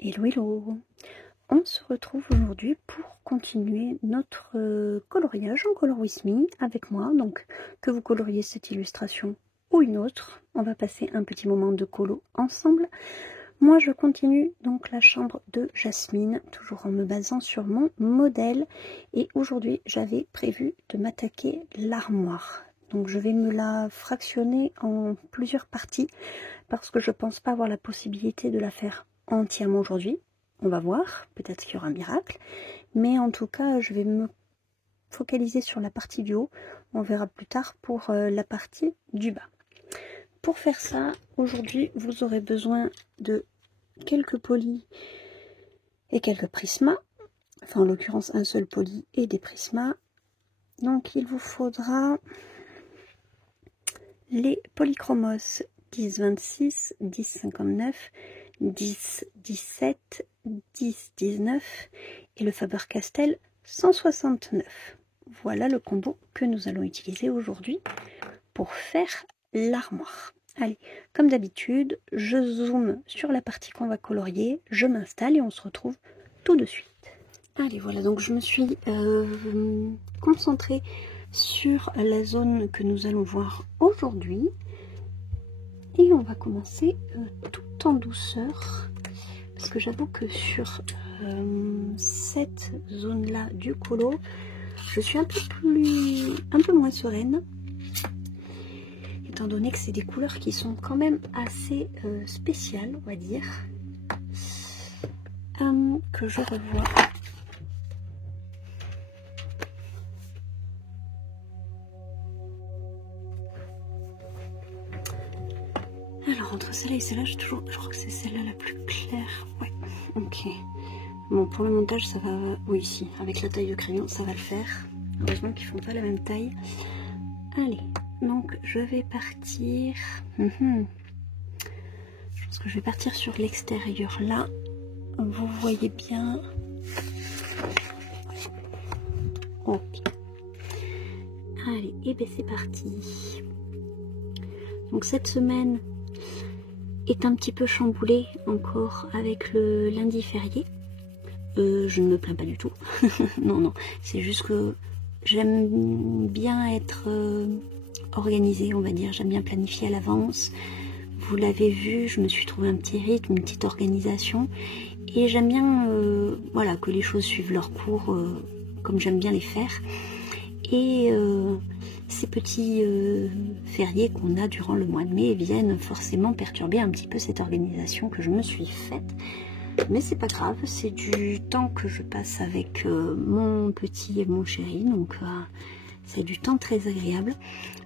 Hello hello. On se retrouve aujourd'hui pour continuer notre coloriage en Color With Me avec moi. Donc que vous coloriez cette illustration ou une autre, on va passer un petit moment de colo ensemble. Moi je continue donc la chambre de Jasmine, toujours en me basant sur mon modèle. Et aujourd'hui j'avais prévu de m'attaquer l'armoire. Donc je vais me la fractionner en plusieurs parties parce que je pense pas avoir la possibilité de la faire entièrement aujourd'hui. On va voir, peut-être qu'il y aura un miracle. Mais en tout cas, je vais me focaliser sur la partie du haut. On verra plus tard pour la partie du bas. Pour faire ça, aujourd'hui, vous aurez besoin de quelques polis et quelques prismas. Enfin, en l'occurrence, un seul poli et des prismas. Donc, il vous faudra les polychromos 10-26, 10-59, 10-17, 10-19 et le Faber-Castell 169. Voilà le combo que nous allons utiliser aujourd'hui pour faire l'armoire. Allez, comme d'habitude, je zoome sur la partie qu'on va colorier, je m'installe et on se retrouve tout de suite. Allez, voilà, donc je me suis concentrée sur la zone que nous allons voir aujourd'hui. Et on va commencer tout en douceur, parce que j'avoue que sur cette zone-là du colo, je suis un peu moins sereine, étant donné que c'est des couleurs qui sont quand même assez spéciales, on va dire, que je revois. Alors entre celle-là et celle-là, je crois que c'est celle-là la plus claire. Ouais, ok. Bon, pour le montage, ça va... Oui, si, avec la taille de crayon, ça va le faire. Heureusement qu'ils font pas la même taille. Allez, donc je vais partir... Je pense que je vais partir sur l'extérieur là. Vous voyez bien. Ok. Allez, et bien c'est parti. Donc cette semaine est un petit peu chamboulée encore avec le lundi férié. Je ne me plains pas du tout. non, c'est juste que j'aime bien être organisée, on va dire. J'aime bien planifier à l'avance. Vous l'avez vu, je me suis trouvé un petit rythme, une petite organisation. Et j'aime bien voilà, que les choses suivent leur cours comme j'aime bien les faire. Et ces petits fériés qu'on a durant le mois de mai viennent forcément perturber un petit peu cette organisation que je me suis faite. Mais c'est pas grave, c'est du temps que je passe avec mon petit et mon chéri, donc c'est du temps très agréable.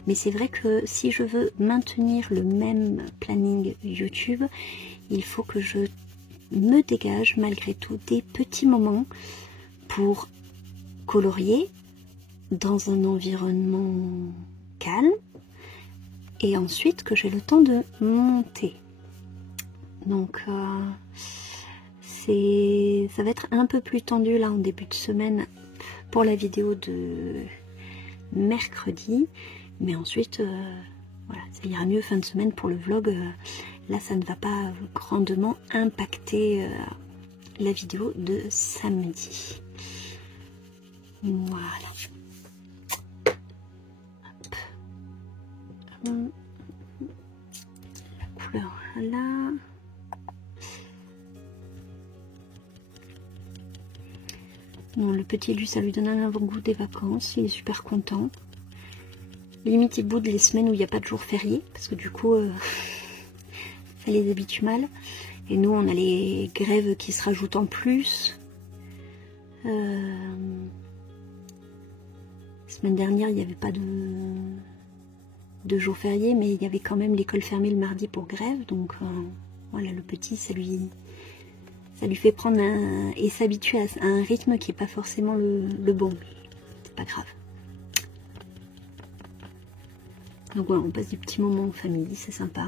Mais c'est vrai que si je veux maintenir le même planning YouTube, il faut que je me dégage malgré tout des petits moments pour colorier dans un environnement calme et ensuite que j'ai le temps de monter. Donc ça va être un peu plus tendu là en début de semaine pour la vidéo de mercredi, mais ensuite voilà, ça ira mieux fin de semaine pour le vlog. Là ça ne va pas grandement impacter la vidéo de samedi. Voilà. Hop. La couleur là. Bon, le petit lui, ça lui donne un avant-goût des vacances, il est super content. Limite il boude les semaines où il n'y a pas de jour férié, parce que du coup ça les habitue mal. Et nous on a les grèves qui se rajoutent en plus. La semaine dernière il n'y avait pas de jour férié, mais il y avait quand même l'école fermée le mardi pour grève. Donc voilà, le petit ça lui fait prendre et s'habituer à un rythme qui n'est pas forcément le bon. C'est pas grave. Donc voilà, on passe des petits moments en famille, c'est sympa.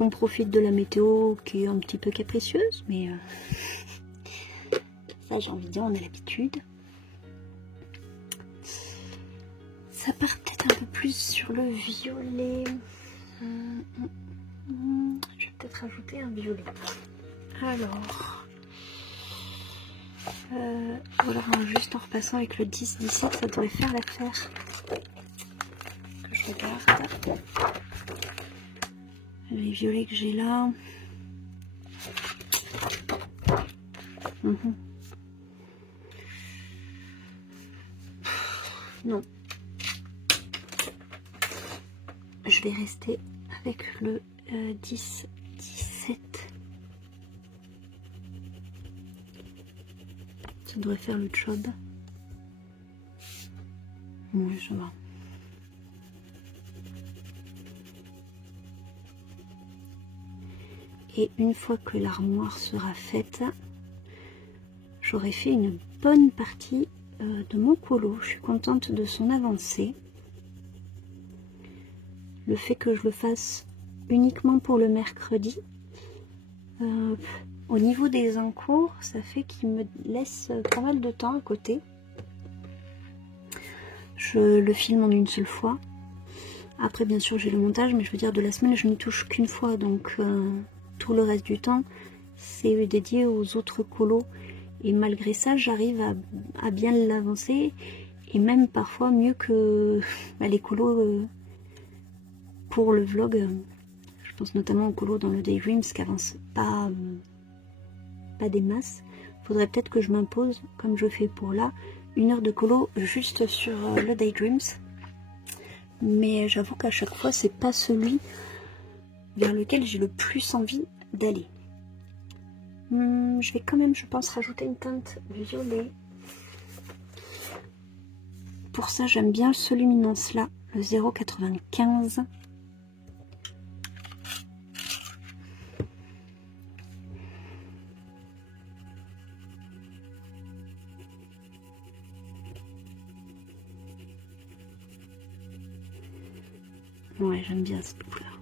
On profite de la météo qui est un petit peu capricieuse, mais ça j'ai envie de dire, on a l'habitude. Ça part peut-être un peu plus sur le violet. Je vais peut-être rajouter un violet. Alors, voilà, juste en repassant avec le 10-17, ça devrait faire l'affaire. Que je regarde. Les violets que j'ai là. Non. Je vais rester avec le 10-17. Ça devrait faire le job. Oui, ça va. Et une fois que l'armoire sera faite, j'aurai fait une bonne partie de mon colo. Je suis contente de son avancée. Le fait que je le fasse uniquement pour le mercredi, au niveau des encours, ça fait qu'il me laisse pas mal de temps à côté. Je le filme en une seule fois. Après, bien sûr, j'ai le montage, mais je veux dire, de la semaine, je n'y touche qu'une fois. Donc, tout le reste du temps, c'est dédié aux autres colos. Et malgré ça, j'arrive à bien l'avancer. Et même parfois mieux que les colos pour le vlog. Je pense notamment aux colos dans le Daydreams qui avancent pas des masses. Faudrait peut-être que je m'impose, comme je fais pour là, 1 heure de colo juste sur le Daydreams. Mais j'avoue qu'à chaque fois, c'est pas celui vers lequel j'ai le plus envie d'aller. Je vais quand même, je pense, rajouter une teinte violet. Pour ça, j'aime bien ce luminance là, le 0,95. Ouais, j'aime bien cette couleur.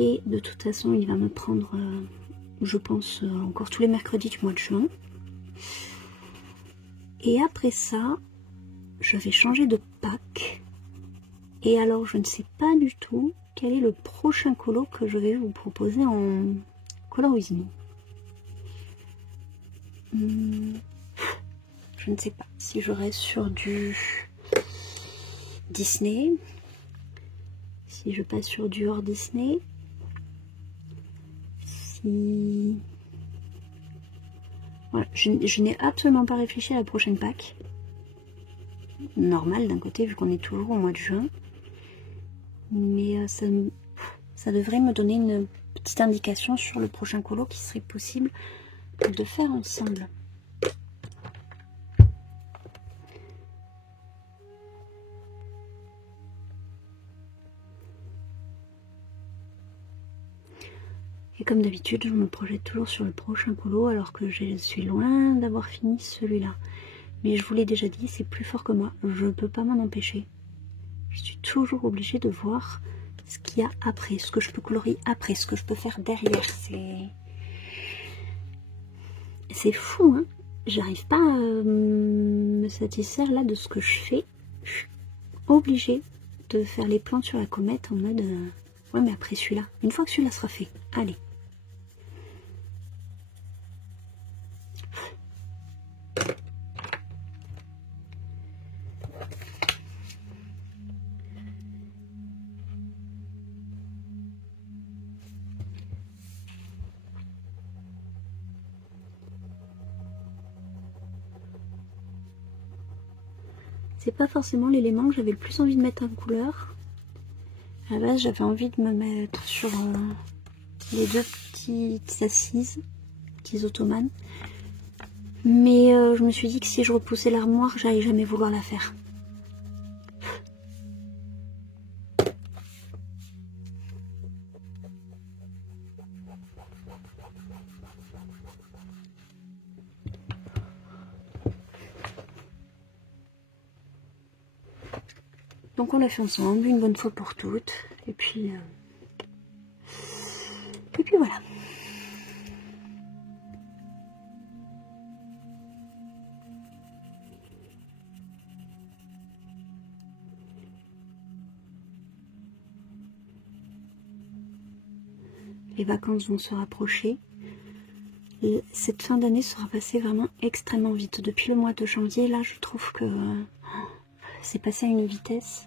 Et de toute façon, il va me prendre, je pense, encore tous les mercredis du mois de juin. Et après ça, je vais changer de pack. Et alors, je ne sais pas du tout quel est le prochain colo que je vais vous proposer en Color With Me. Je ne sais pas si je reste sur du Disney, si je passe sur du hors Disney, si... Voilà, je n'ai absolument pas réfléchi à la prochaine pack. Normal d'un côté vu qu'on est toujours au mois de juin. Mais ça devrait me donner une petite indication sur le prochain colo qui serait possible de faire ensemble. Et comme d'habitude, je me projette toujours sur le prochain colo alors que je suis loin d'avoir fini celui-là. Mais je vous l'ai déjà dit, c'est plus fort que moi. Je ne peux pas m'en empêcher. Je suis toujours obligée de voir ce qu'il y a après, ce que je peux colorier après, ce que je peux faire derrière. C'est fou, hein. J'arrive pas à me satisfaire là de ce que je fais. Je suis obligée de faire les plans sur la comète en mode... ouais, mais après celui-là. Une fois que celui-là sera fait, allez. C'est pas forcément l'élément que j'avais le plus envie de mettre en couleur. À la base, j'avais envie de me mettre sur les deux petites assises, petits ottomanes. Mais je me suis dit que si je repoussais l'armoire, j'allais jamais vouloir la faire. Donc on l'a fait ensemble, une bonne fois pour toutes. Et puis voilà. les vacances vont se rapprocher. Cette fin d'année sera passée vraiment extrêmement vite. Depuis le mois de janvier, là, je trouve que c'est passé à une vitesse.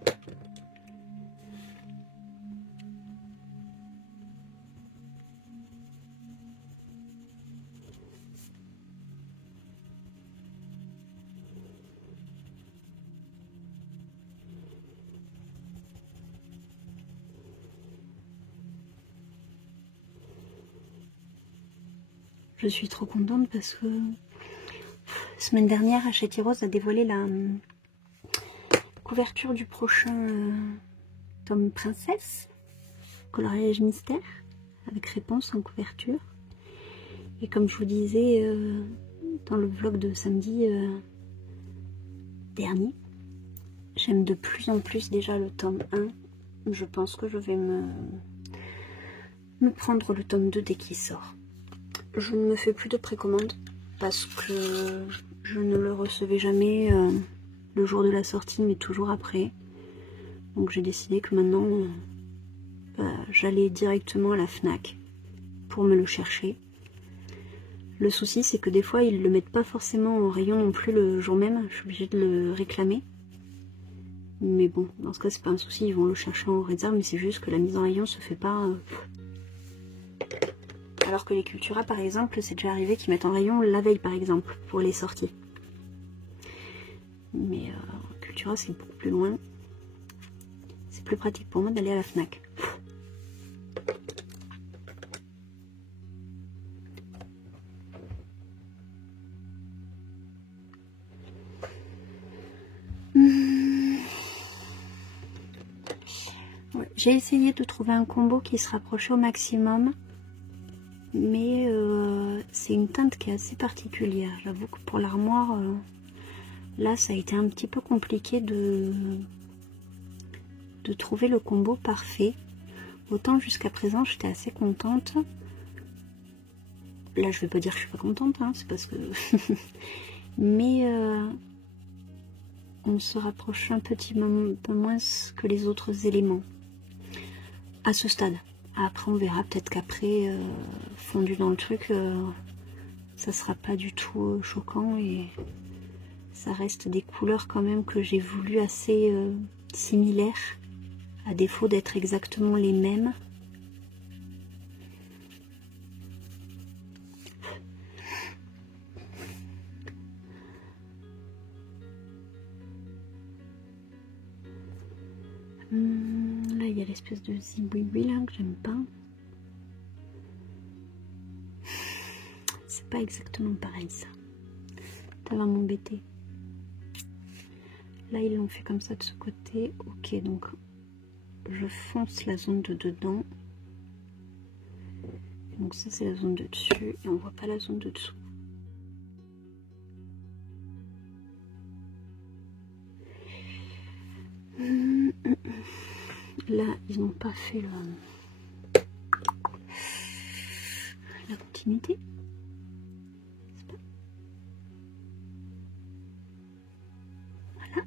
Je suis trop contente parce que semaine dernière, Hachette Rose a dévoilé la couverture du prochain tome Princesse, coloriage mystère, avec réponse en couverture. Et comme je vous disais dans le vlog de samedi dernier, j'aime de plus en plus déjà le tome 1. Je pense que je vais me prendre le tome 2 dès qu'il sort. Je ne me fais plus de précommande parce que je ne le recevais jamais le jour de la sortie, mais toujours après. Donc j'ai décidé que maintenant, j'allais directement à la Fnac pour me le chercher. Le souci, c'est que des fois, ils ne le mettent pas forcément en rayon non plus le jour même. Je suis obligée de le réclamer. Mais bon, dans ce cas, c'est pas un souci, ils vont le chercher en réserve, mais c'est juste que la mise en rayon se fait pas... Alors que les Cultura, par exemple, c'est déjà arrivé qu'ils mettent en rayon la veille, par exemple, pour les sorties. Mais Cultura, c'est beaucoup plus loin. C'est plus pratique pour moi d'aller à la Fnac. Ouais, j'ai essayé de trouver un combo qui se rapprochait au maximum. Mais c'est une teinte qui est assez particulière. J'avoue que pour l'armoire, là, ça a été un petit peu compliqué de trouver le combo parfait. Autant jusqu'à présent, j'étais assez contente. Là, je vais pas dire que je suis pas contente, hein, c'est parce que... Mais on se rapproche un petit peu moins que les autres éléments. À ce stade. Après, on verra peut-être qu'après, fondu dans le truc, ça sera pas du tout choquant et ça reste des couleurs quand même que j'ai voulu assez similaires, à défaut d'être exactement les mêmes. Là, il y a l'espèce de ziboui là que j'aime pas. C'est pas exactement pareil ça. Ça va m'embêter. Là, ils l'ont fait comme ça de ce côté. Ok, donc je fonce la zone de dedans. Donc ça, c'est la zone de dessus et on voit pas la zone de dessous. Là, ils n'ont pas fait la continuité. Voilà.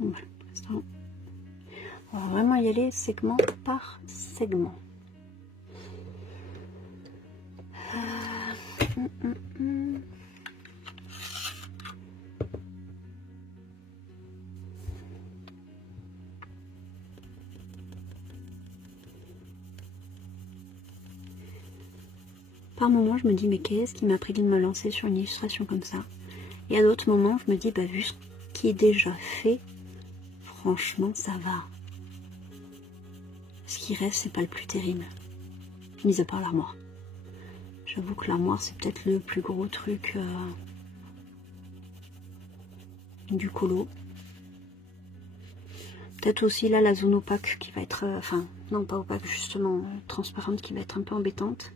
Voilà, pour l'instant. On va vraiment y aller segment par segment. Par moments, je me dis, mais qu'est-ce qui m'a pris de me lancer sur une illustration comme ça? Et à d'autres moments, je me dis, bah, vu ce qui est déjà fait, franchement, ça va. Ce qui reste, c'est pas le plus terrible. Mis à part l'armoire. J'avoue que l'armoire, c'est peut-être le plus gros truc du colo. Peut-être aussi là, la zone opaque qui va être... enfin, non, pas opaque, justement, transparente, qui va être un peu embêtante.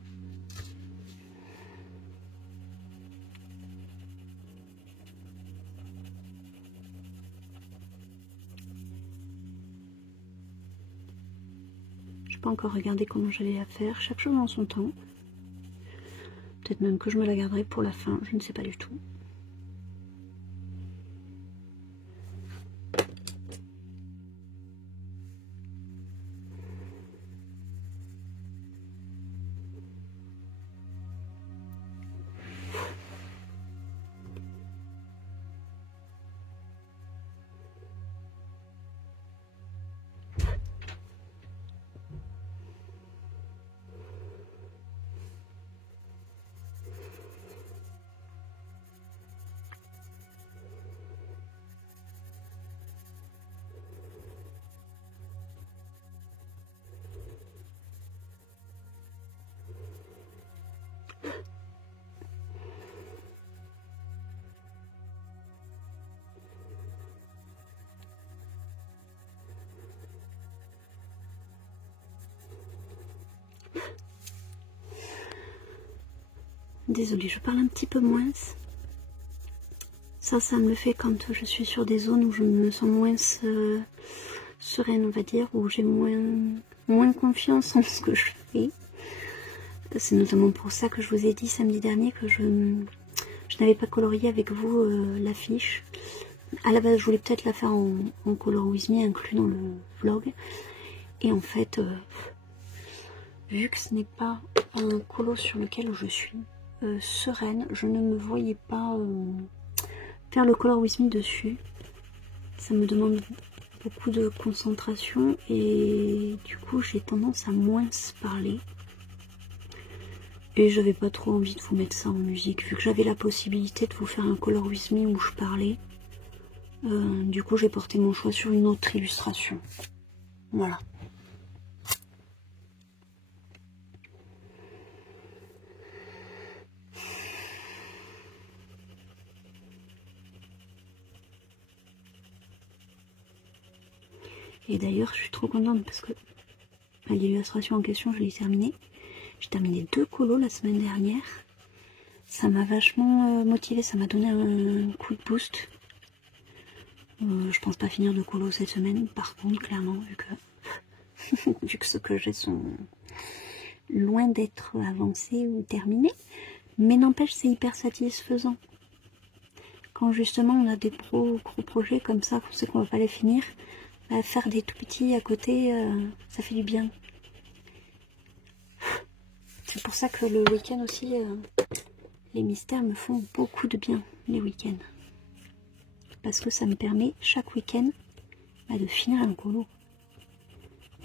Je n'ai pas encore regardé comment j'allais la faire. Chaque chose en son temps. Peut-être même que je me la garderai pour la fin, je ne sais pas du tout. Désolée, je parle un petit peu moins. Ça me le fait quand je suis sur des zones où je me sens moins sereine, on va dire, où j'ai moins confiance en ce que je fais. C'est notamment pour ça que je vous ai dit samedi dernier que je n'avais pas colorié avec vous l'affiche. À la base, je voulais peut-être la faire en Color With Me inclus dans le vlog. Et en fait, vu que ce n'est pas un colo sur lequel je suis sereine, je ne me voyais pas faire le Color With Me dessus. Ça me demande beaucoup de concentration et du coup j'ai tendance à moins parler. Et j'avais pas trop envie de vous mettre ça en musique, vu que j'avais la possibilité de vous faire un Color With Me où je parlais. Du coup j'ai porté mon choix sur une autre illustration. Voilà. Et d'ailleurs, je suis trop contente parce que l'illustration en question, je l'ai terminée. J'ai terminé 2 colos la semaine dernière. Ça m'a vachement motivée, ça m'a donné un coup de boost. Je pense pas finir de colos cette semaine, par contre, clairement, vu que ce que j'ai sont loin d'être avancés ou terminés. Mais n'empêche, c'est hyper satisfaisant. Quand justement on a des gros projets comme ça, qu'on sait qu'on va pas les finir, faire des tout petits à côté, ça fait du bien. C'est pour ça que le week-end aussi, les mystères me font beaucoup de bien, les week-ends. Parce que ça me permet chaque week-end de finir un colo.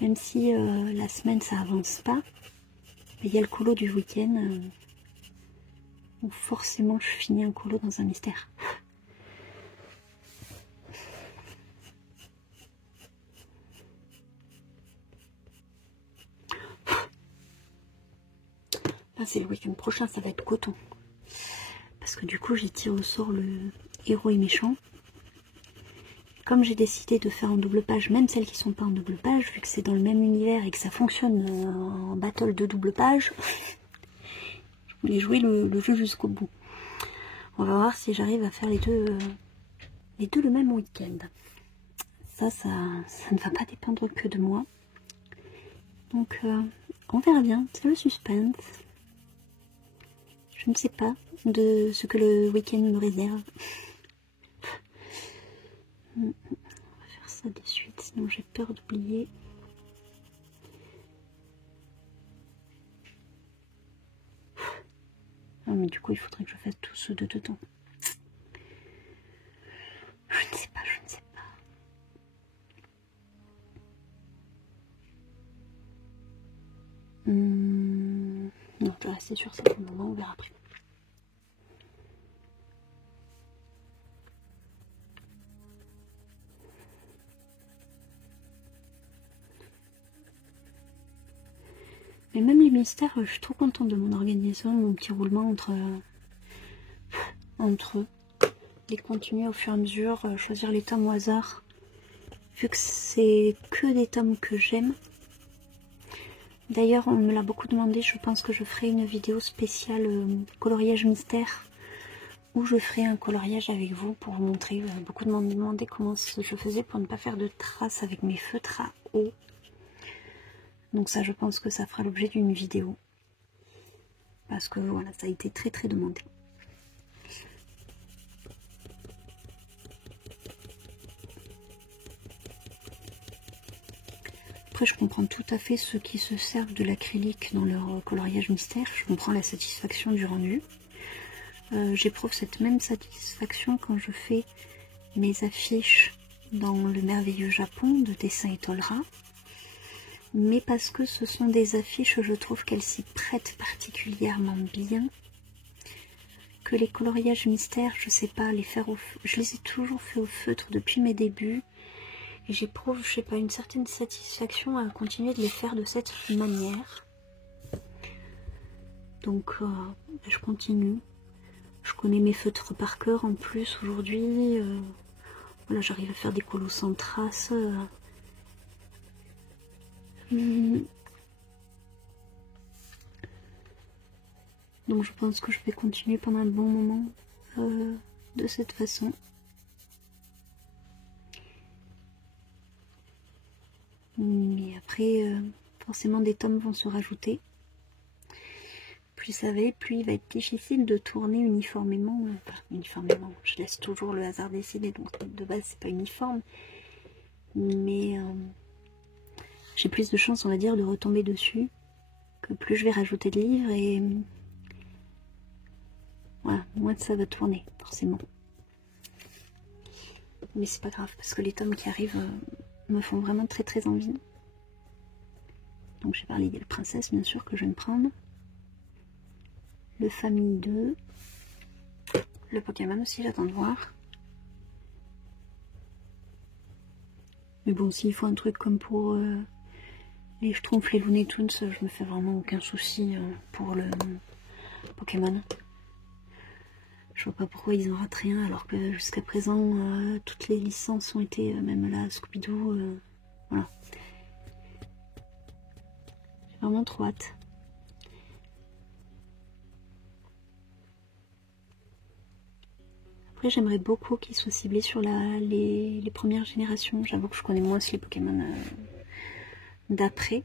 Même si la semaine ça avance pas, il y a le colo du week-end où forcément je finis un colo dans un mystère. C'est le week-end prochain, ça va être coton. Parce que du coup, j'ai tiré au sort le héros et méchant. Comme j'ai décidé de faire en double page, même celles qui sont pas en double page, vu que c'est dans le même univers et que ça fonctionne en battle de double page, je voulais jouer le jeu jusqu'au bout. On va voir si j'arrive à faire les deux le même week-end. Ça ne va pas dépendre que de moi. Donc, on verra bien. C'est le suspense. Je ne sais pas de ce que le week-end me réserve. On va faire ça de suite, sinon j'ai peur d'oublier. Ah, mais du coup, il faudrait que je fasse tous ceux de dedans. Je ne sais pas, je ne sais pas. Non, je vais rester sur ça pour le moment, on verra après. Mais même les mystères, je suis trop contente de mon organisation, mon petit roulement entre eux. Les continuer au fur et à mesure, choisir les tomes au hasard. Vu que c'est que des tomes que j'aime. D'ailleurs, on me l'a beaucoup demandé, je pense que je ferai une vidéo spéciale coloriage mystère. Où je ferai un coloriage avec vous pour vous montrer. Beaucoup de monde me demandait comment je faisais pour ne pas faire de traces avec mes feutres à eau. Donc ça, je pense que ça fera l'objet d'une vidéo. parce que voilà, ça a été très très demandé. Après, je comprends tout à fait ceux qui se servent de l'acrylique dans leur coloriage mystère. Je comprends la satisfaction du rendu. J'éprouve cette même satisfaction quand je fais mes affiches dans le merveilleux Japon de Dessin et Tolra. Mais parce que ce sont des affiches, je trouve qu'elles s'y prêtent particulièrement bien. Que les coloriages mystères, je sais pas, les faire au feu. Je les ai toujours fait au feutre depuis mes débuts. Et j'éprouve, je sais pas, une certaine satisfaction à continuer de les faire de cette manière. Donc, je continue. Je connais mes feutres par cœur en plus aujourd'hui. Voilà, j'arrive à faire des colos sans traces. Donc je pense que je vais continuer pendant un bon moment de cette façon. Mais après, forcément des tomes vont se rajouter. Plus ça va, plus il va être difficile de tourner uniformément. Enfin, uniformément, je laisse toujours le hasard décider, donc de base c'est pas uniforme. Mais j'ai plus de chance, on va dire, de retomber dessus. Que plus je vais rajouter de livres et voilà, moins ça va tourner, forcément. Mais c'est pas grave, parce que les tomes qui arrivent me font vraiment très très envie. Donc j'ai parlé de la princesse, bien sûr, que je vais me prendre. Le famille 2. Le Pokémon aussi, j'attends de voir. Mais bon, s'il faut un truc comme pour les Schtroumpfs, les Looney Tunes, je me fais vraiment aucun souci pour le Pokémon. Je vois pas pourquoi ils en ratent rien, alors que jusqu'à présent, toutes les licences ont été, même là, Scooby-Doo, voilà. J'ai vraiment trop hâte. Après, j'aimerais beaucoup qu'ils soient ciblés sur les premières générations. J'avoue que je connais moins aussi les Pokémon d'après.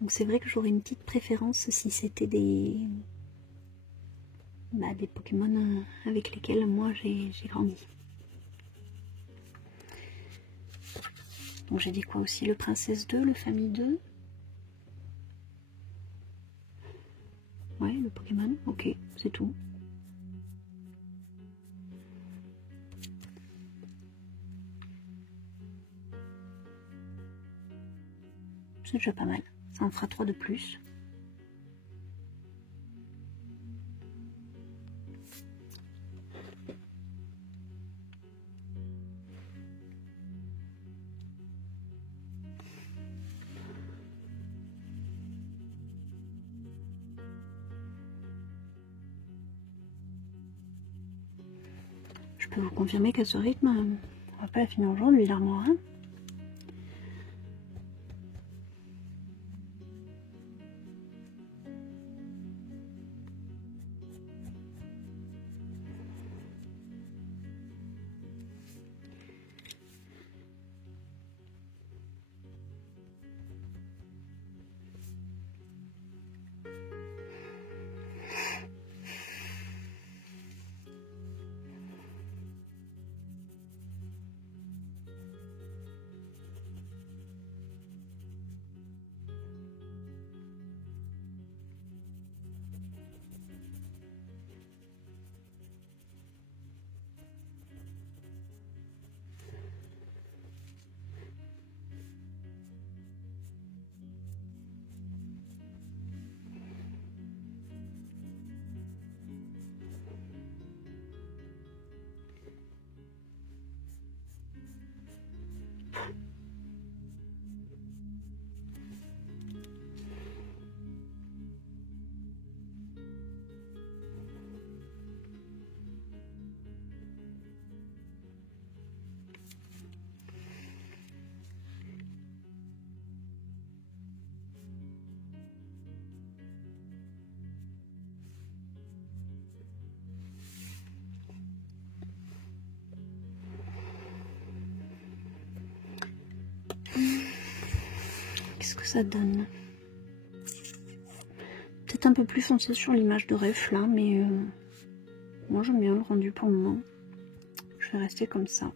Donc c'est vrai que j'aurais une petite préférence si c'était des Pokémon avec lesquels moi j'ai grandi. Donc j'ai dit quoi aussi, le Princesse 2, le Famille 2. Ouais, le Pokémon, ok, c'est tout. C'est déjà pas mal. Ça en fera 3 de plus. Je peux vous confirmer qu'à ce rythme, on va pas la finir aujourd'hui, l'armoire. Hein. Qu'est-ce que ça donne? peut-être un peu plus foncé sur l'image de ref là, mais moi j'aime bien le rendu pour le moment. Je vais rester comme ça.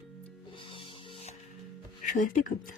Je vais rester comme ça.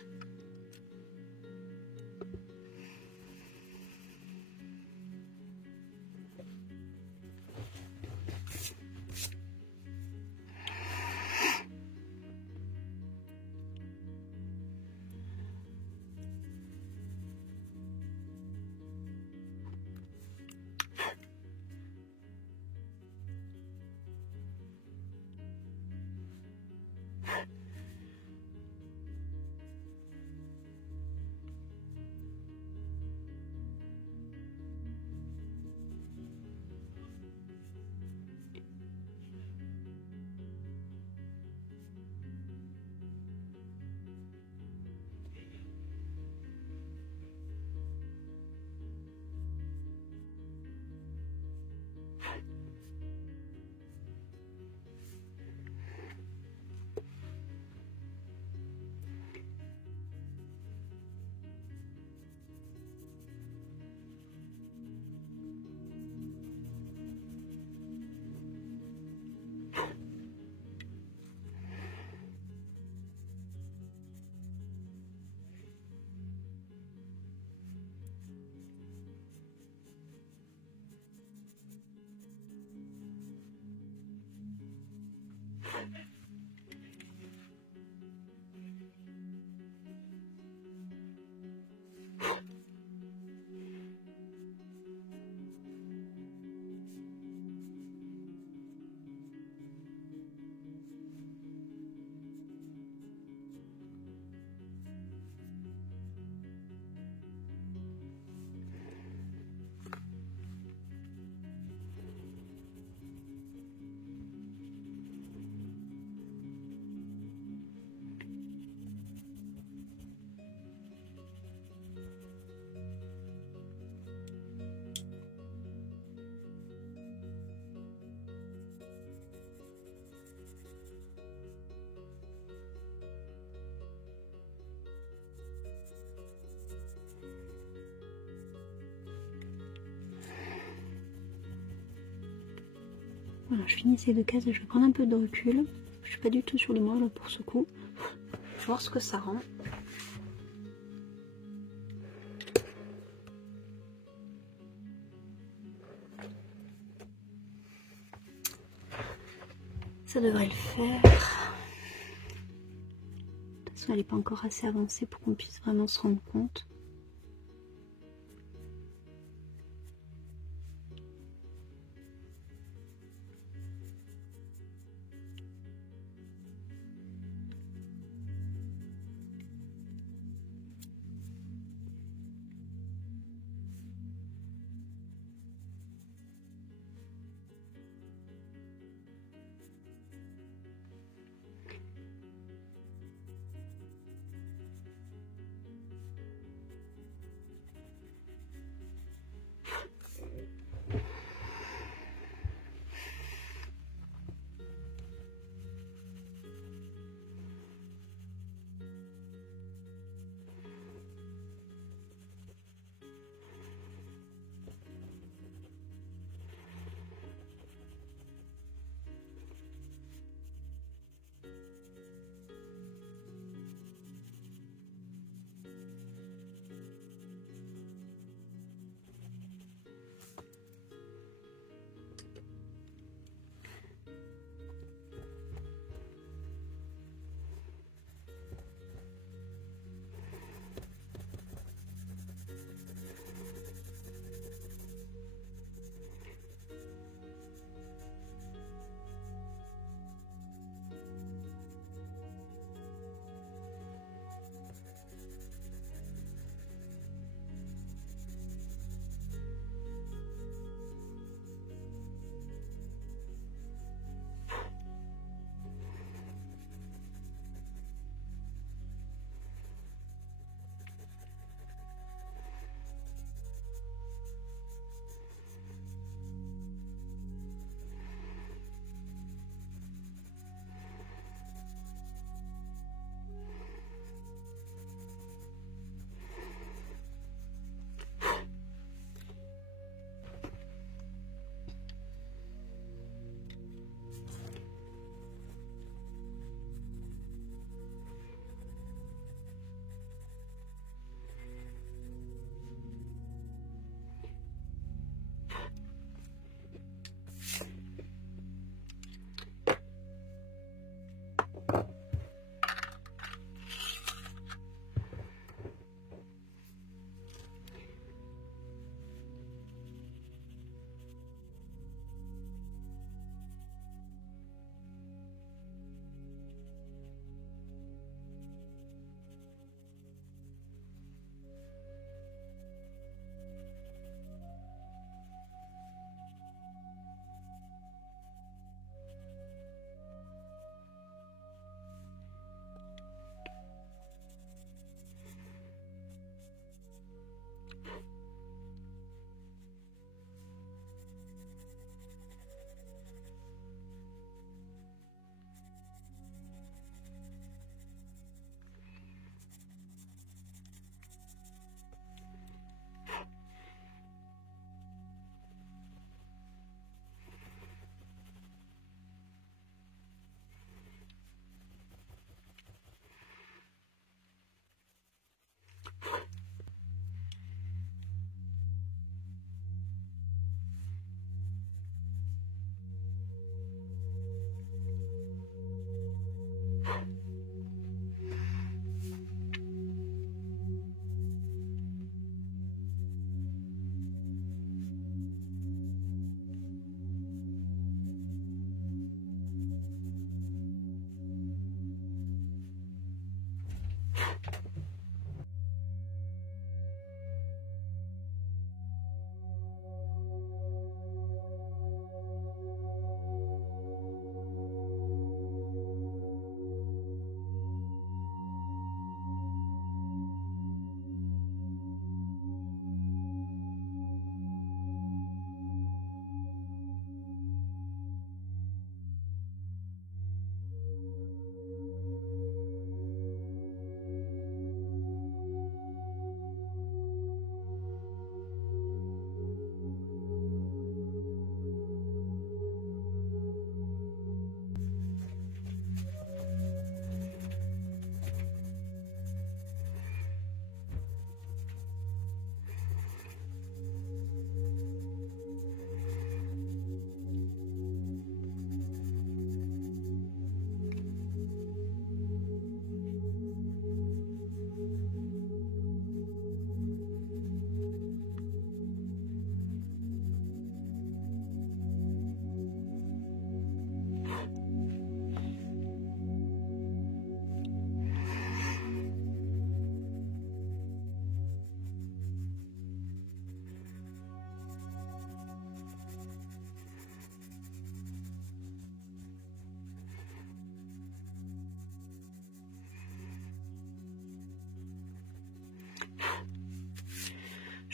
Voilà, je finis ces deux cases et je vais prendre un peu de recul. Je suis pas du tout sur les mois là pour ce coup. Je vais voir ce que ça rend. Ça devrait le faire. De toute façon, elle n'est pas encore assez avancée pour qu'on puisse vraiment se rendre compte.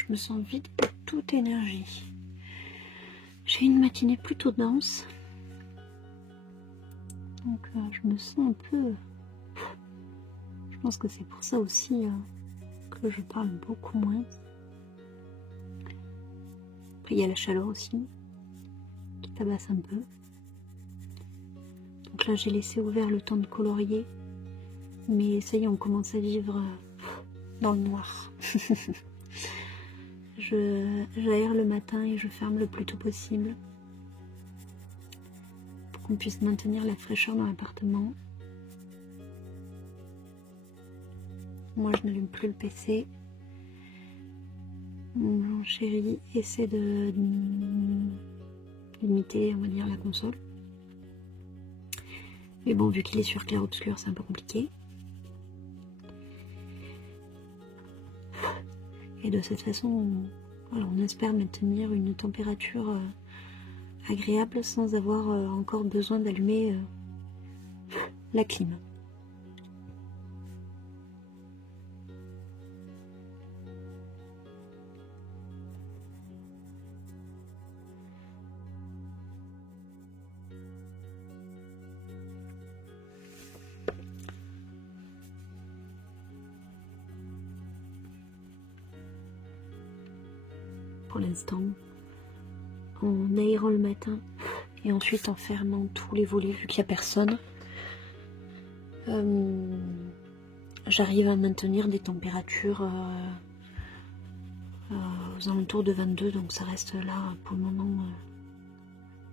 je me sens vide de toute énergie. J'ai une matinée plutôt dense. Donc je me sens un peu... Je pense que c'est pour ça aussi que je parle beaucoup moins. Après il y a la chaleur aussi, qui tabasse un peu. Donc là j'ai laissé ouvert le temps de colorier. Mais ça y est, on commence à vivre dans le noir. J'aère le matin et je ferme le plus tôt possible. Pour qu'on puisse maintenir la fraîcheur dans l'appartement. Moi je n'allume plus le PC. Mon chéri essaie de limiter, on va dire, la console. Mais bon, vu qu'il est sur clair-obscur, c'est un peu compliqué. Et de cette façon, voilà, on espère maintenir une température agréable sans avoir encore besoin d'allumer la clim. Pour l'instant, en aérant le matin et ensuite en fermant tous les volets vu qu'il n'y a personne, j'arrive à maintenir des températures aux alentours de 22, donc ça reste là pour le moment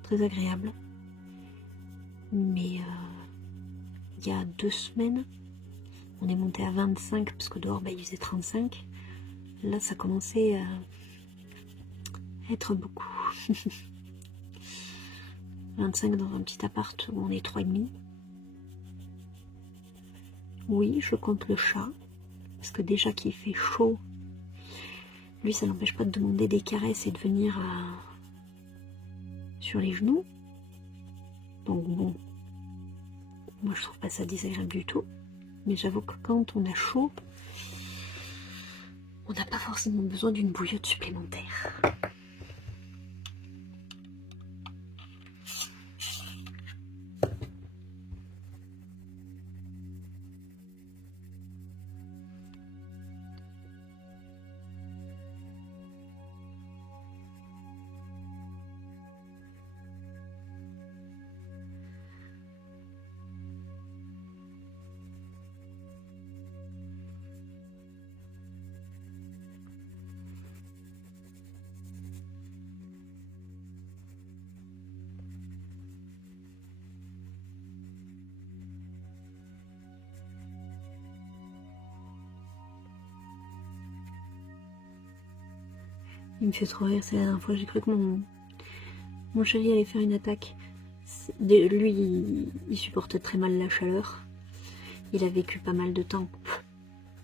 très agréable. Mais il y a 2 semaines, on est monté à 25 parce que dehors il faisait 35. Là ça commençait à être beaucoup. 25 dans un petit appart où on est 3,5. Oui, je compte le chat, parce que déjà qu'il fait chaud, lui ça n'empêche pas de demander des caresses et de venir sur les genoux. Donc bon, moi je trouve pas ça désagréable du tout, mais j'avoue que quand on a chaud, on n'a pas forcément besoin d'une bouillotte supplémentaire. Il me fait trop rire, c'est la dernière fois j'ai cru que mon chéri allait faire une attaque. Lui, il supporte très mal la chaleur. Il a vécu pas mal de temps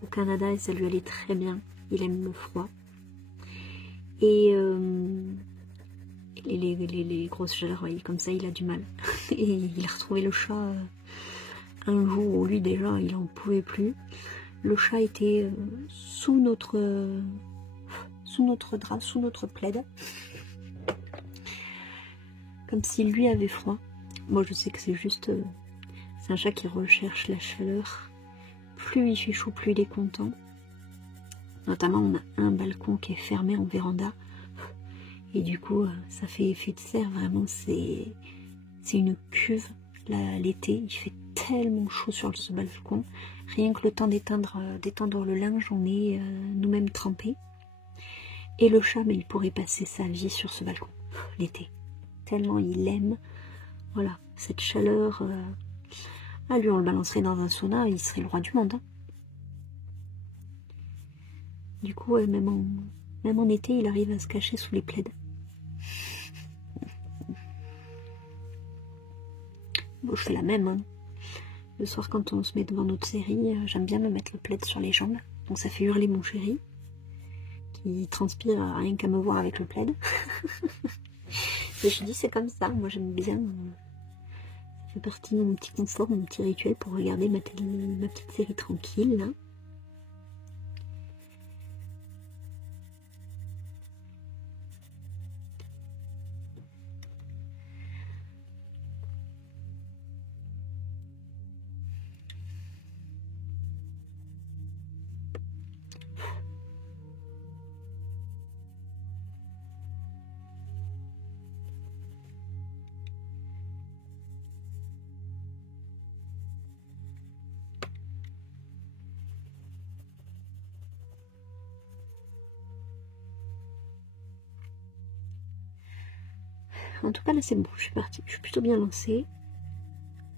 au Canada et ça lui allait très bien. Il aime le froid. Et les grosses chaleurs, comme ça, il a du mal. Et il a retrouvé le chat un jour où lui déjà, il en pouvait plus. Le chat était sous notre drap, sous notre plaid, comme s'il lui avait froid. Moi je sais que c'est juste c'est un chat qui recherche la chaleur. Plus il fait chaud, plus il est content. Notamment on a un balcon qui est fermé en véranda et du coup ça fait effet de serre. Vraiment c'est une cuve. L'été il fait tellement chaud sur ce balcon, rien que le temps d'étendre le linge, on est nous-mêmes trempés. Et le chat, mais il pourrait passer sa vie sur ce balcon l'été, tellement il aime, voilà, cette chaleur. Lui on le balancerait dans un sauna, il serait le roi du monde, hein. Du coup même en été il arrive à se cacher sous les plaids. Bon, je fais la même, hein. Le soir quand on se met devant notre série, j'aime bien me mettre le plaid sur les jambes, donc ça fait hurler mon chéri qui transpire rien qu'à me voir avec le plaid. Et je dis c'est comme ça, moi j'aime bien, ça fait partie de mon petit confort, mon petit rituel pour regarder ma petite série tranquille là. En tout cas là c'est bon, je suis partie, je suis plutôt bien lancée.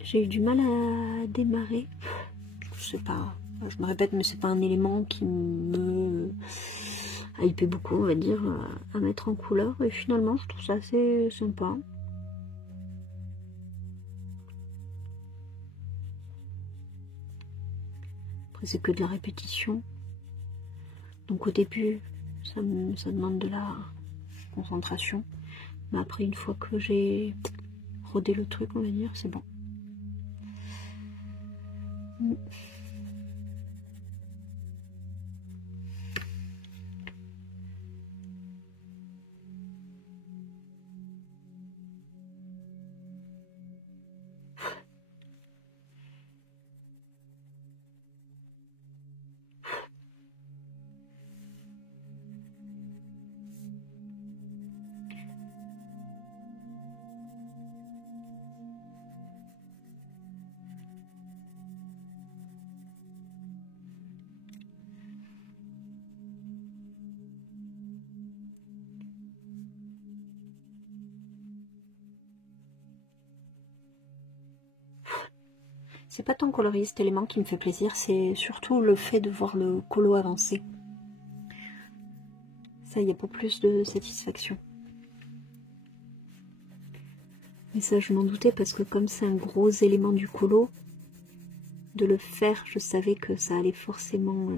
J'ai eu du mal à démarrer. Je sais pas, je me répète, mais c'est pas un élément qui me hypait beaucoup, on va dire, à mettre en couleur. Et finalement, je trouve ça assez sympa. Après, c'est que de la répétition. Donc au début, ça demande de la concentration. Mais après, une fois que j'ai rodé le truc, on va dire, c'est bon. C'est pas tant colorier cet élément qui me fait plaisir, c'est surtout le fait de voir le colo avancer. Ça, il y a pas plus de satisfaction. Mais ça, je m'en doutais parce que comme c'est un gros élément du colo, de le faire, je savais que ça allait forcément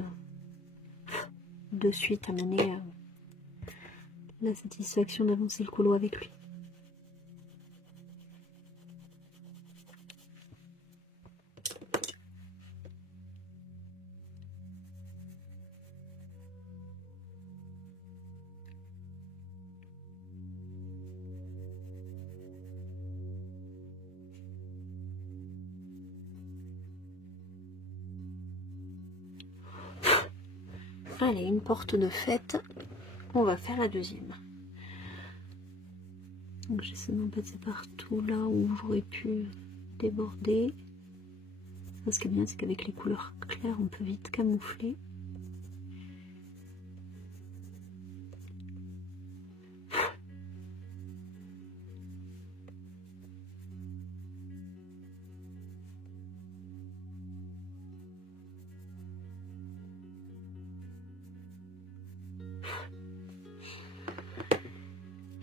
de suite amener la satisfaction d'avancer le colo avec lui. Allez, une porte de fête, on va faire la deuxième. Donc j'essaie d'en passer partout là où j'aurais pu déborder. Ce qui est bien, c'est qu'avec les couleurs claires, on peut vite camoufler.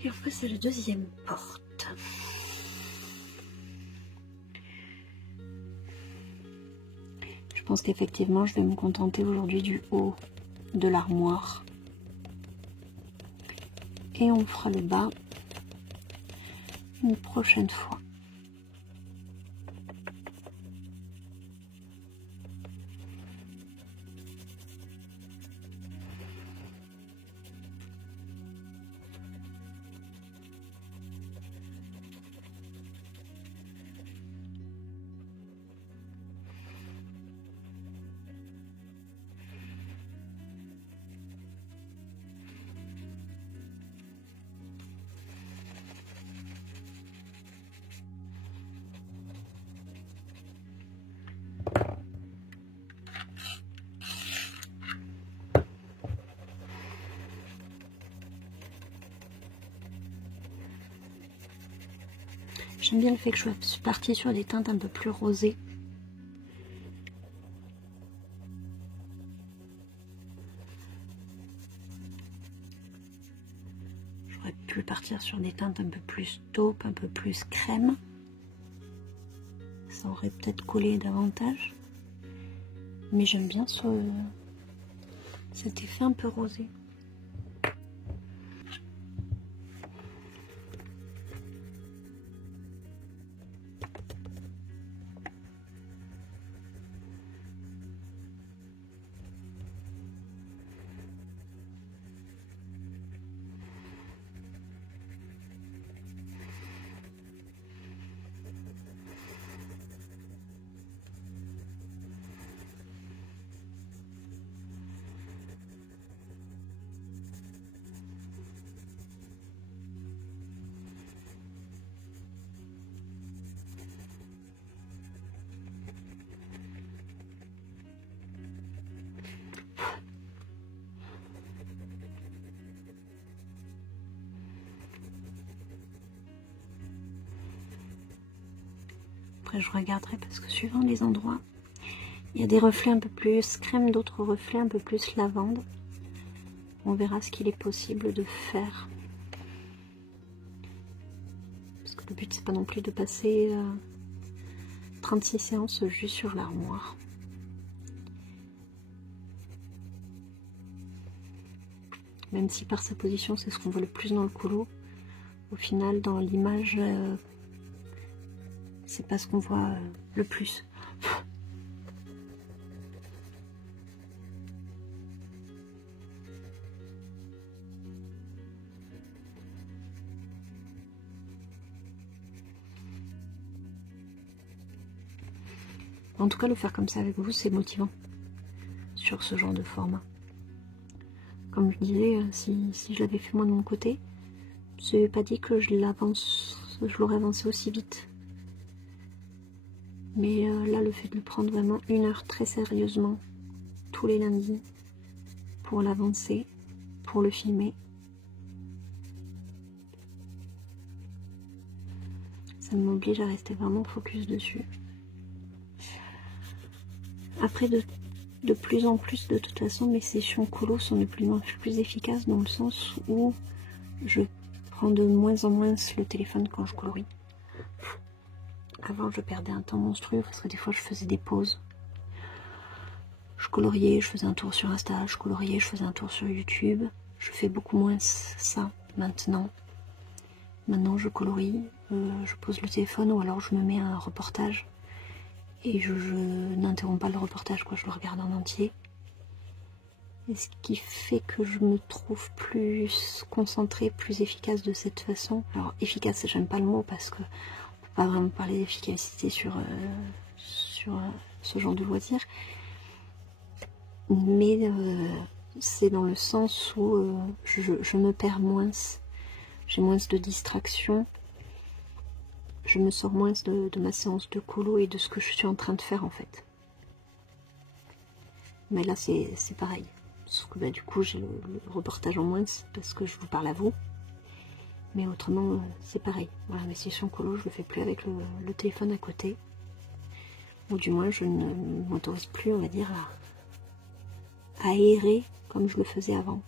Et on passe à la deuxième porte. Je pense qu'effectivement, je vais me contenter aujourd'hui du haut de l'armoire. Et on fera le bas une prochaine fois. J'aime bien le fait que je sois partie sur des teintes un peu plus rosées. J'aurais pu partir sur des teintes un peu plus taupe, un peu plus crème. Ça aurait peut-être collé davantage. Mais j'aime bien cet effet un peu rosé. après je regarderai parce que suivant les endroits, il y a des reflets un peu plus crème, d'autres reflets un peu plus lavande. On verra ce qu'il est possible de faire. Parce que le but c'est pas non plus de passer 36 séances juste sur l'armoire. Même si par sa position c'est ce qu'on voit le plus dans le colo, au final dans l'image c'est pas ce qu'on voit le plus. En tout cas, le faire comme ça avec vous, c'est motivant sur ce genre de format. Comme je disais, si je l'avais fait moi de mon côté, c'est pas dit que je l'aurais avancé aussi vite. Mais là, le fait de le prendre vraiment 1 heure très sérieusement, tous les lundis, pour l'avancer, pour le filmer, ça m'oblige à rester vraiment focus dessus. Après, de plus en plus, de toute façon, mes sessions colo sont de plus en plus efficaces dans le sens où je prends de moins en moins le téléphone quand je colorie. Avant, je perdais un temps monstrueux parce que des fois, je faisais des pauses. Je coloriais, je faisais un tour sur Insta, je coloriais, je faisais un tour sur YouTube. Je fais beaucoup moins ça maintenant. Maintenant, je colorie, je pose le téléphone ou alors je me mets un reportage. Et je n'interromps pas le reportage, quoi, je le regarde en entier. Et ce qui fait que je me trouve plus concentrée, plus efficace de cette façon. Alors efficace, j'aime pas le mot parce que on peut pas vraiment parler d'efficacité sur ce genre de loisir. Mais c'est dans le sens où je me perds moins, j'ai moins de distractions. Je me sors moins de ma séance de colo et de ce que je suis en train de faire en fait. Mais là c'est pareil. Sauf que bah, du coup j'ai le reportage en moins parce que je vous parle à vous. Mais autrement c'est pareil. Voilà, mes sessions colo je le fais plus avec le téléphone à côté. Ou du moins je ne m'autorise plus, on va dire, à errer comme je le faisais avant.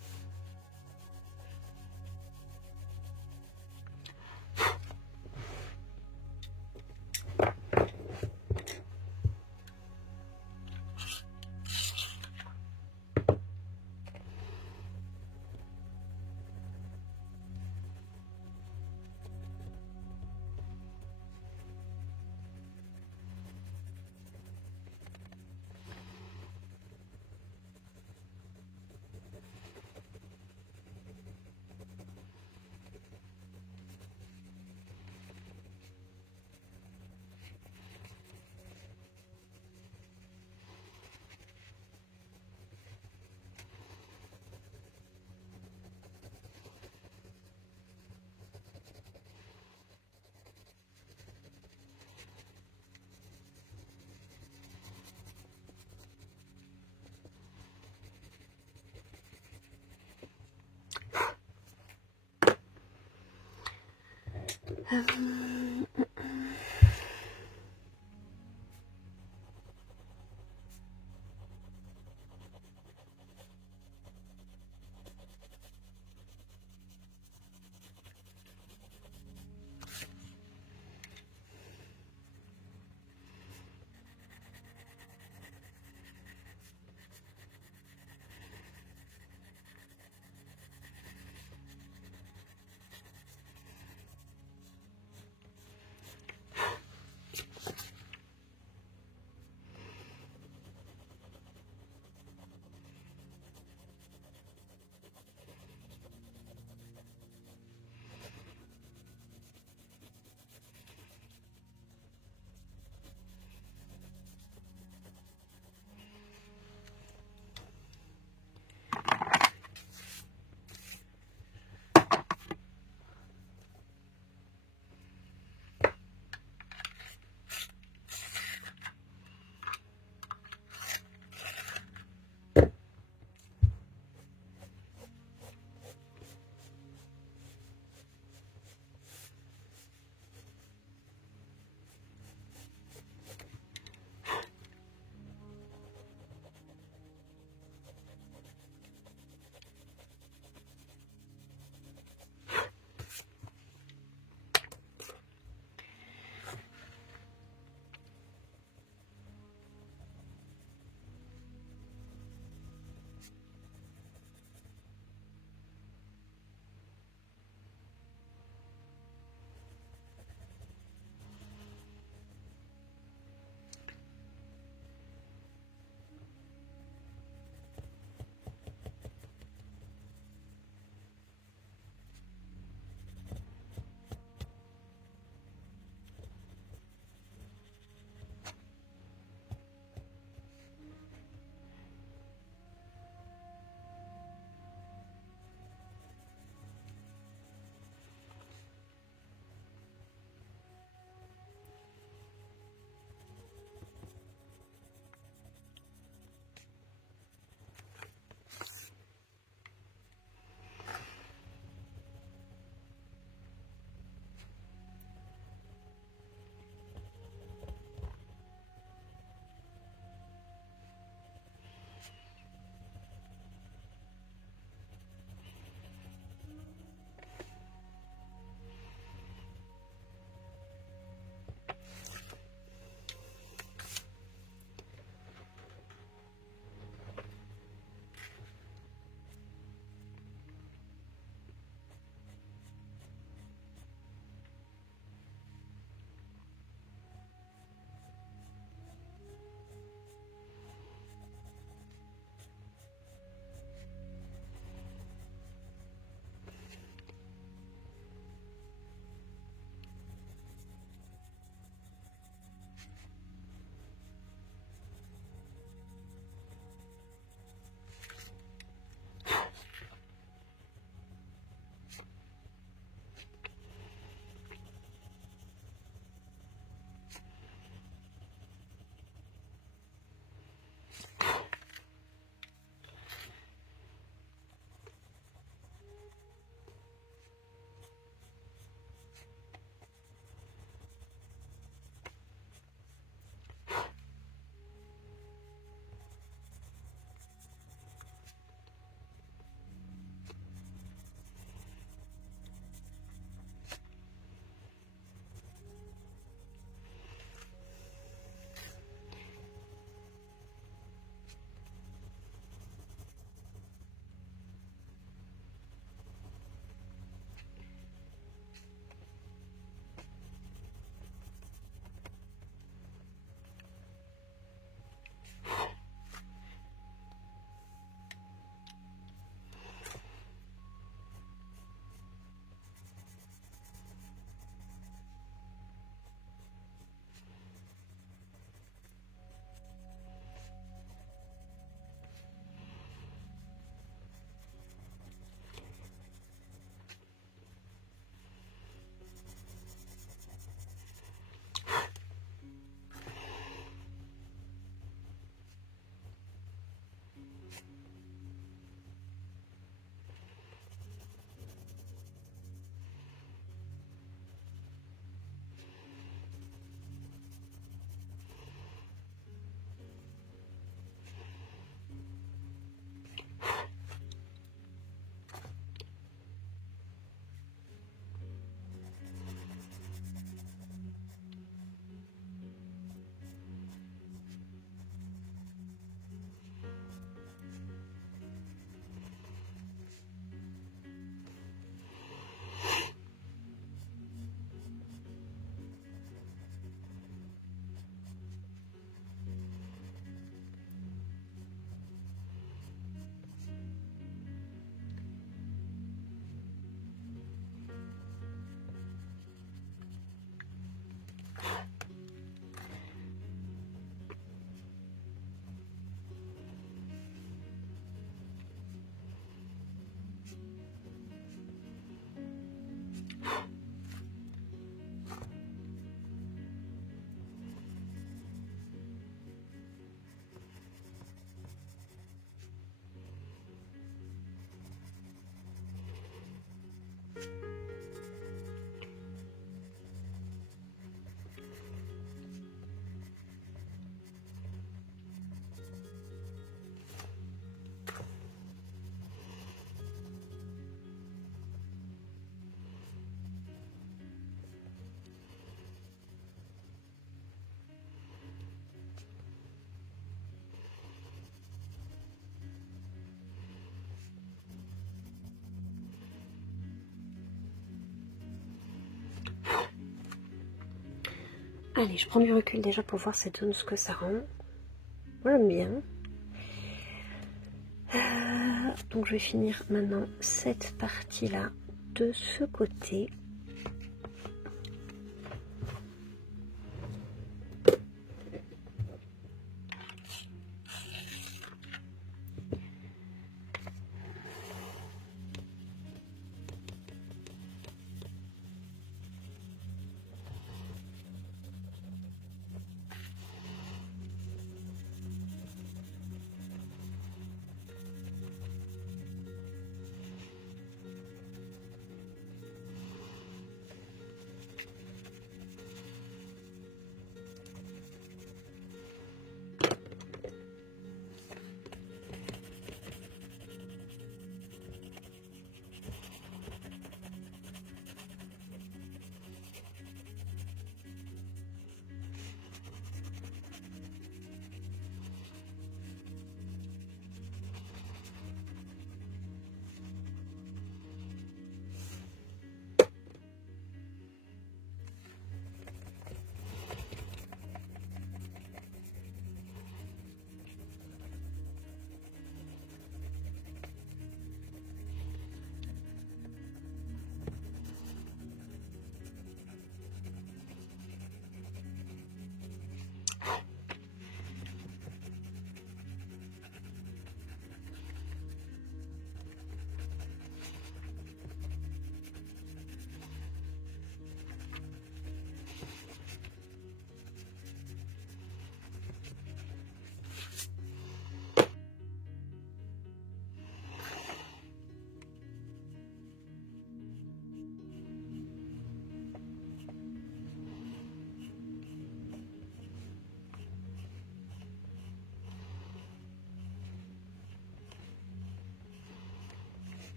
Allez, je prends du recul déjà pour voir cette zone, ce que ça rend. Moi j'aime bien. Donc je vais finir maintenant cette partie-là de ce côté.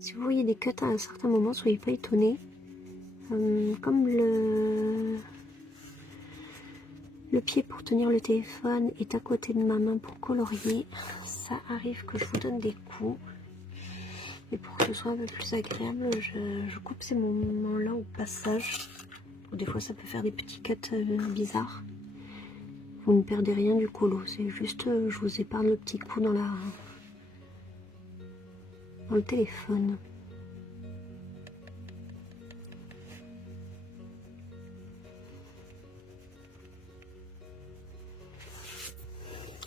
Si vous voyez des cuts à un certain moment, soyez pas étonnés. Comme le pied pour tenir le téléphone est à côté de ma main pour colorier, ça arrive que je vous donne des coups. Et pour que ce soit un peu plus agréable, je coupe ces moments-là au passage. Des fois ça peut faire des petits cuts bizarres. Vous ne perdez rien du colo, c'est juste je vous épargne le petit coup dans le téléphone.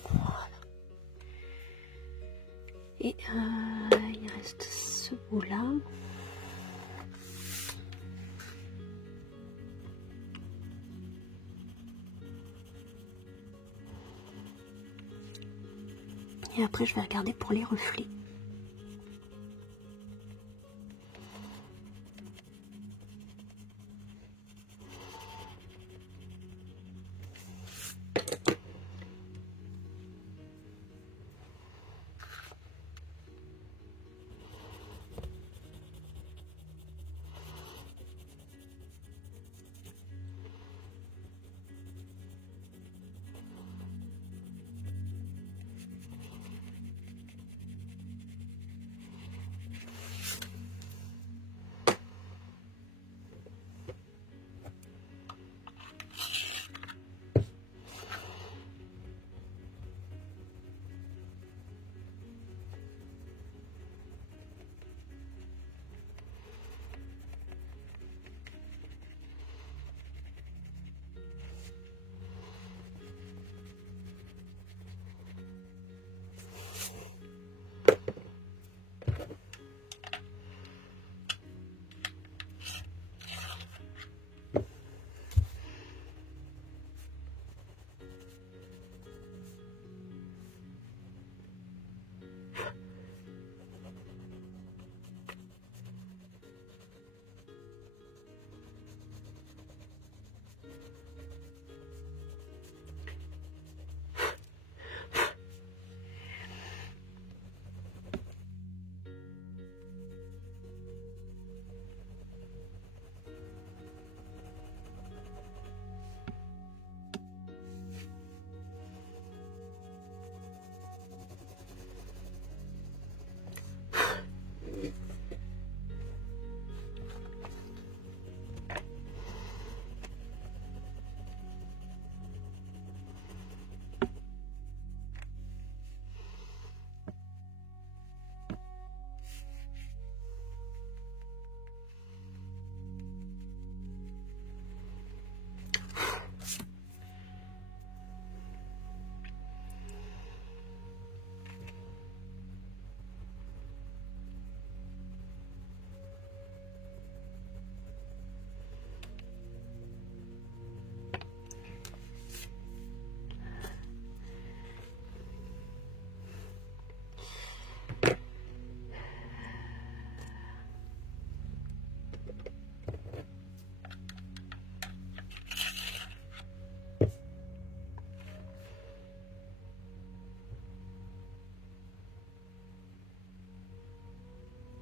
Voilà. Et il reste ce bout là. Et après je vais regarder pour les reflets.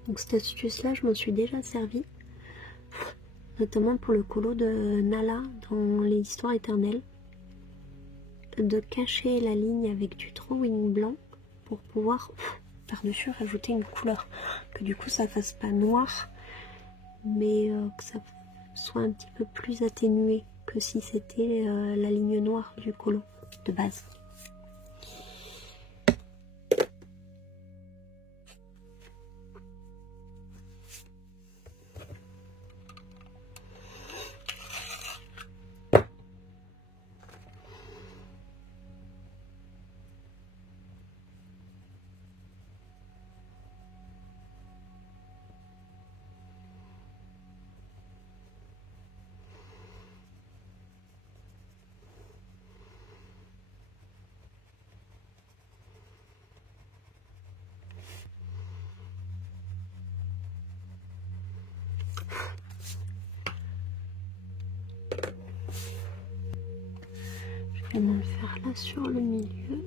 Donc cette astuce-là, je m'en suis déjà servi, notamment pour le colo de Nala dans les histoires éternelles, de cacher la ligne avec du drawing blanc pour pouvoir par-dessus rajouter une couleur, que du coup ça fasse pas noir, mais que ça soit un petit peu plus atténué que si c'était la ligne noire du colo de base. Je vais me le faire là sur le milieu.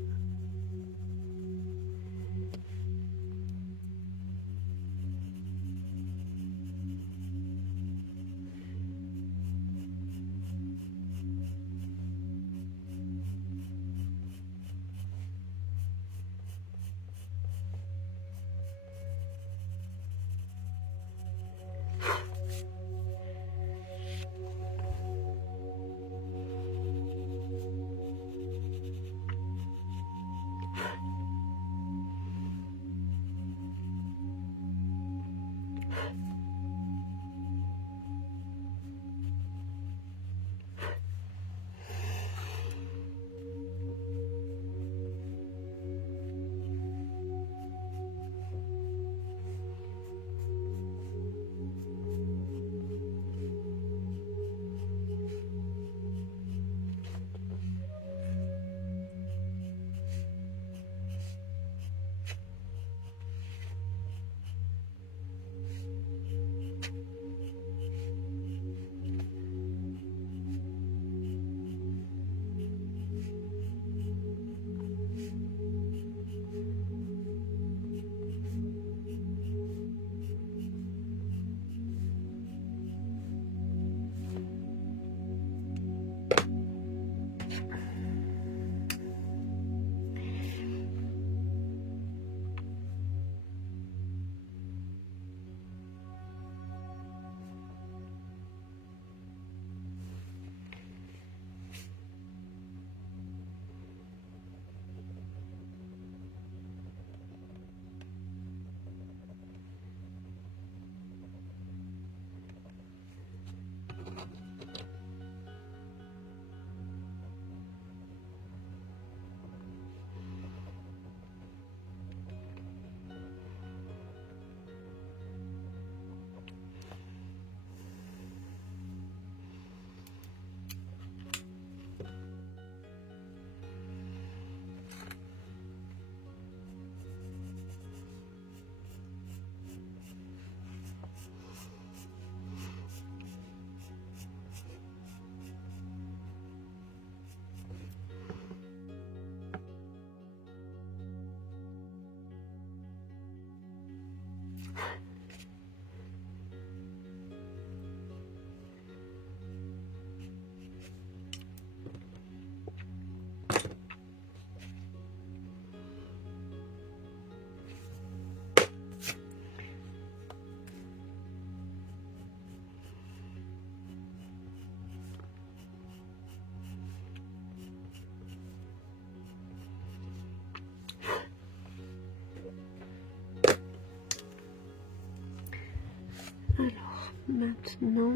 Alors maintenant,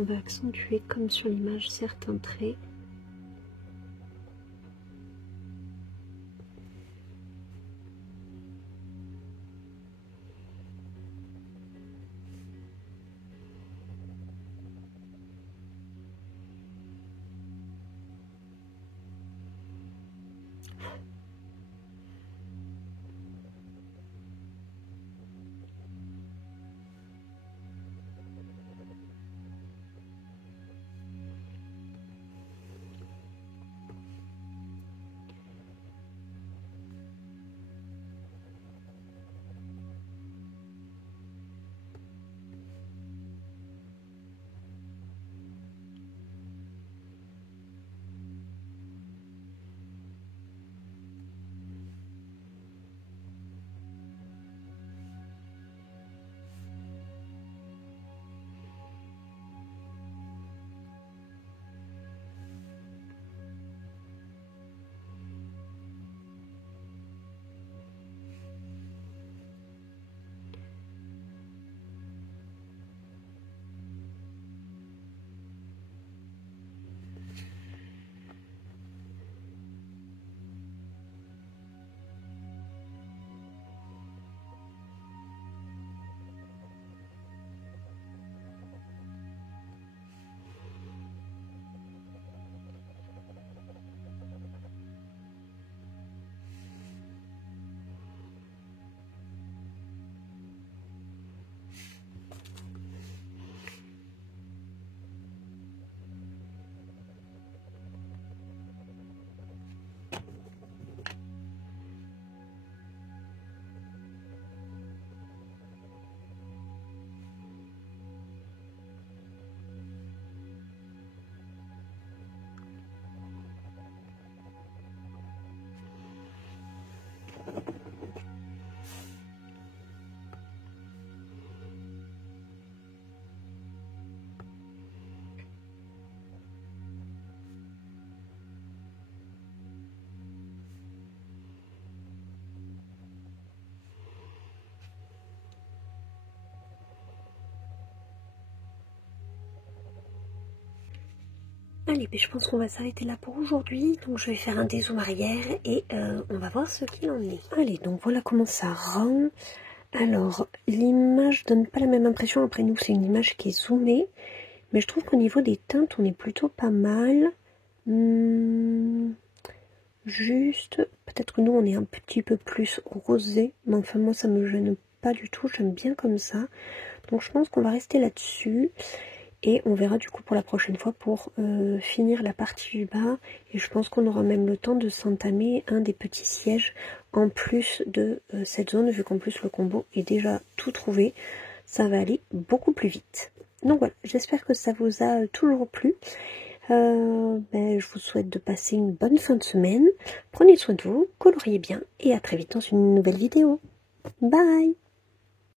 on va accentuer comme sur l'image certains traits. Allez, ben je pense qu'on va s'arrêter là pour aujourd'hui. Donc je vais faire un dézoom arrière et on va voir ce qu'il en est. Allez, donc voilà comment ça rend. Alors, l'image donne pas la même impression. Après nous, c'est une image qui est zoomée. Mais je trouve qu'au niveau des teintes, on est plutôt pas mal. Juste, peut-être que nous, on est un petit peu plus rosé. Mais enfin, moi, ça me gêne pas du tout. J'aime bien comme ça. Donc je pense qu'on va rester là-dessus. Et on verra du coup pour la prochaine fois pour finir la partie du bas. Et je pense qu'on aura même le temps de s'entamer un des petits sièges en plus de cette zone. Vu qu'en plus le combo est déjà tout trouvé, ça va aller beaucoup plus vite. Donc voilà, j'espère que ça vous a toujours plu. Je vous souhaite de passer une bonne fin de semaine. Prenez soin de vous, coloriez bien et à très vite dans une nouvelle vidéo. Bye!